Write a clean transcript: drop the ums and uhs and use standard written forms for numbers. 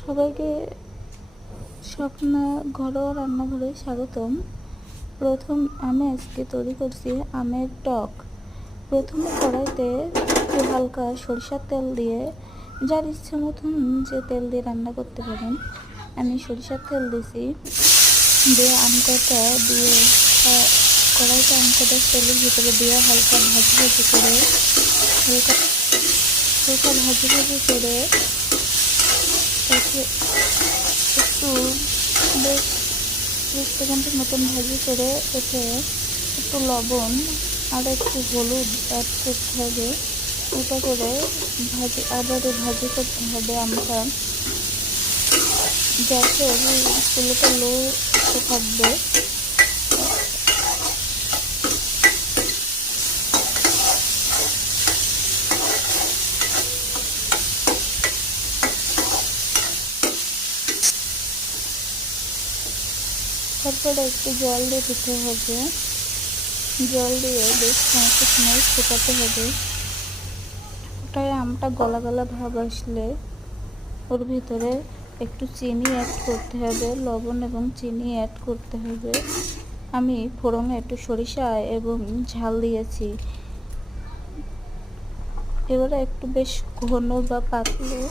সবাইকে স্বপ্ন ঘরোয়া রান্নাঘরে স্বাগতম। আমি আজকে তৈরি করছি আমের টক। প্রথমে কড়াইতে একটু হালকা সরিষার তেল দিয়ে, যার ইচ্ছা মতন যে তেল দিয়ে রান্না করতে পারেন, আমি সরিষার তেল দিয়েছি। দিয়ে আম কটা দিয়ে কড়াইতে আম কটা তেলের ভিতরে দিয়ে হালকা ভাজি ভাজি করে তাকে একটু বেশ 30 সেকেন্ডের মতন ভাজি করে এতে একটু লবণ আর একটু হলুদ অ্যাড করতে হবে। এটা করে ভাজি করতে হবে। আমটা গ্যাসের চুলোটা লো থাকবে। তারপরে একটু জল দিয়ে দিতে হবে। জল দিয়ে বেশ খানিকটা সময় ফোটাতে হবে। ওটায় আমটা গলা গলা ভাব আসলে ওর ভিতরে একটু চিনি অ্যাড করতে হবে, লবণ এবং চিনি অ্যাড করতে হবে। আমি ফোড়নে একটু সরিষা এবং ঝাল দিয়েছি। এবারে একটু বেশ ঘন বা পাতলা